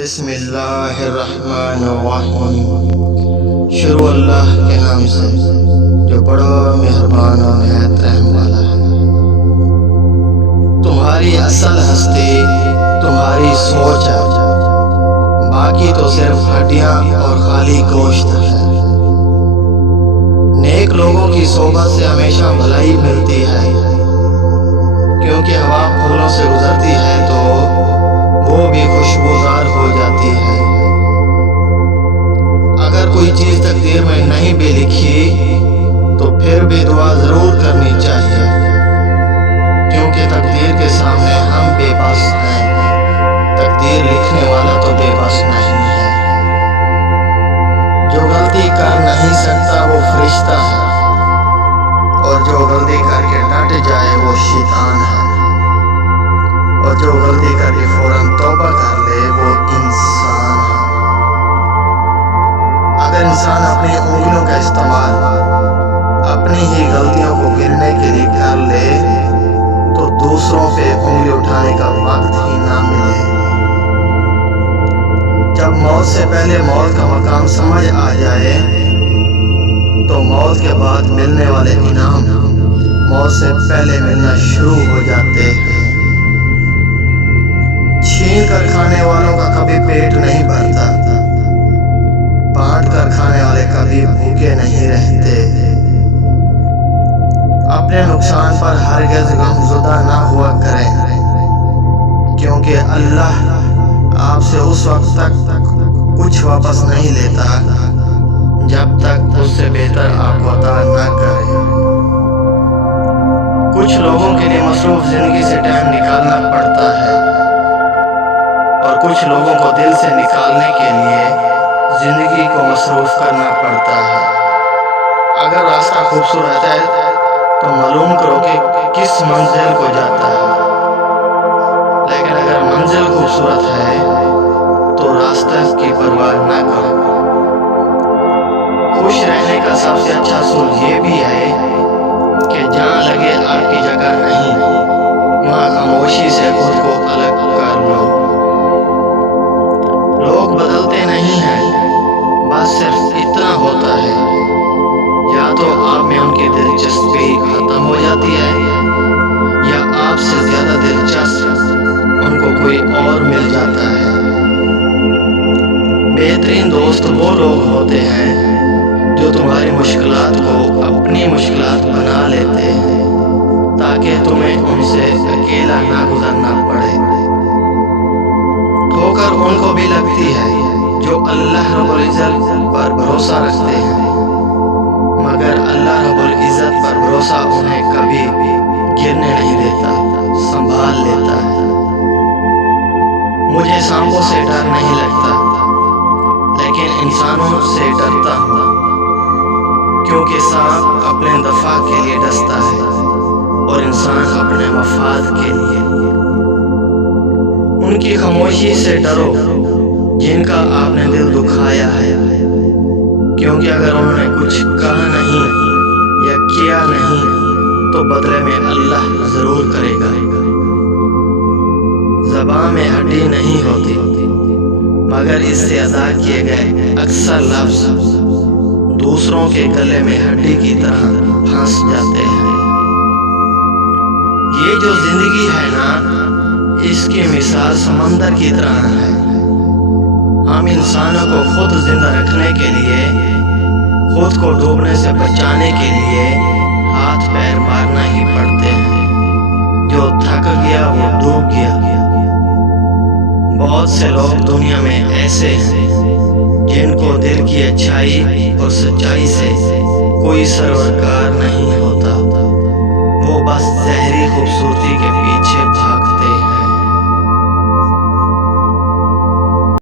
بسم اللہ الرحمن الرحیم۔ شروع اللہ کے نام سے جو بڑا مہربان و نہایت رحم والا ہے۔ تمہاری اصل ہستی تمہاری سوچ ہے، باقی تو صرف ہڈیاں اور خالی گوشت ہے۔ نیک لوگوں کی صحبت سے ہمیشہ بھلائی ملتی ہے، کیونکہ ہوا پھولوں سے گزرتی ہے تو وہ بھی خوشبودار ہو جاتی ہے۔ اگر کوئی چیز تقدیر میں نہیں بھی لکھی تو پھر بھی دعا ضرور کرنی چاہیے، کیونکہ تقدیر کے سامنے ہم بے بس ہیں۔ تقدیر لکھنے والا تو بے بس نہیں ہے۔ جو غلطی کر نہیں سکتا وہ فرشتہ ہے، اور جو غلطی کر کے ڈٹ جائے وہ شیطان ہے، اور جو غلطی کر کے فوراً توبہ کر لے وہ انسان ہے۔ اگر انسان اپنی انگلیوں کا استعمال اپنی ہی غلطیوں کو گننے کے لیے کر لے تو دوسروں پہ انگلی اٹھانے کا وقت ہی نہ ملے۔ جب موت سے پہلے موت کا مقام سمجھ آ جائے تو موت کے بعد ملنے والے انعام موت سے پہلے ملنا شروع ہو جاتے ہیں۔ چھین کر کھانے والوں کا کبھی پیٹ نہیں بھرتا، بانٹ کر کھانے والے کبھی بھوکے نہیں رہتے۔ اپنے نقصان پر ہرگز غمزدہ نہ ہوا کریں، کیونکہ اللہ آپ سے اس وقت تک کچھ واپس نہیں لیتا جب تک اس سے بہتر آپ کو عطا نہ کرے۔ کچھ لوگوں کے لیے مصروف زندگی سے ٹائم نکالنا پڑتا ہے، اور کچھ لوگوں کو دل سے نکالنے کے لیے زندگی کو مصروف کرنا پڑتا ہے۔ اگر راستہ خوبصورت ہے تو معلوم کرو کہ کس منزل کو جاتا ہے، لیکن اگر منزل خوبصورت ہے تو راستہ کی پرواہ نہ کرو۔ خوش رہنے کا سب سے اچھا اصول یہ بھی ہے کہ جہاں لگے آپ کی جگہ نہیں، وہاں خاموشی سے خود کو الگ کر لو۔ لوگ بدلتے نہیں ہیں، بس صرف اتنا ہوتا ہے یا تو آپ میں ان کی دلچسپی ختم ہو جاتی ہے یا آپ سے زیادہ دلچسپ ان کو کوئی اور مل جاتا ہے۔ بہترین دوست وہ لوگ ہوتے ہیں جو تمہاری مشکلات کو اپنی مشکلات بنا لیتے ہیں، تاکہ تمہیں ان سے اکیلا نہ گزرنا پڑے۔ ٹھوکر ان کو بھی لگتی ہے جو اللہ رب العزت پر بھروسہ رکھتے ہیں، مگر اللہ رب العزت پر بھروسہ انہیں کبھی گرنے نہیں دیتا، سنبھال لیتا ہے۔ مجھے سانپوں سے ڈر نہیں لگتا، لیکن انسانوں سے ڈرتا ہوں، کیونکہ سانپ اپنے دفاع کے لیے ڈستا ہے اور انسان اپنے مفاد کے لیے۔ ان کی خاموشی سے ڈرو جن کا آپ نے دل دکھایا ہے، کیونکہ اگر انہوں نے کچھ کہا نہیں یا کیا نہیں تو بدلے میں اللہ ضرور کرے گا۔ زبان میں ہڈی نہیں ہوتی، مگر اس سے ادا کیے گئے اکثر لفظ دوسروں کے گلے میں ہڈی کی طرح پھنس جاتے ہیں۔ یہ جو زندگی ہے نا، اس کی مثال سمندر کی طرح ہے۔ ہم انسانوں کو خود زندہ رکھنے کے لیے، خود کو ڈوبنے سے بچانے کے لیے ہاتھ پیر مارنا ہی پڑتے ہیں۔ جو تھک گیا وہ ڈوب گیا۔ بہت سے لوگ دنیا میں ایسے ہیں جن کو دل کی اچھائی اور سچائی سے کوئی سروکار نہیں ہوتا، وہ بس ظاہری خوبصورتی کے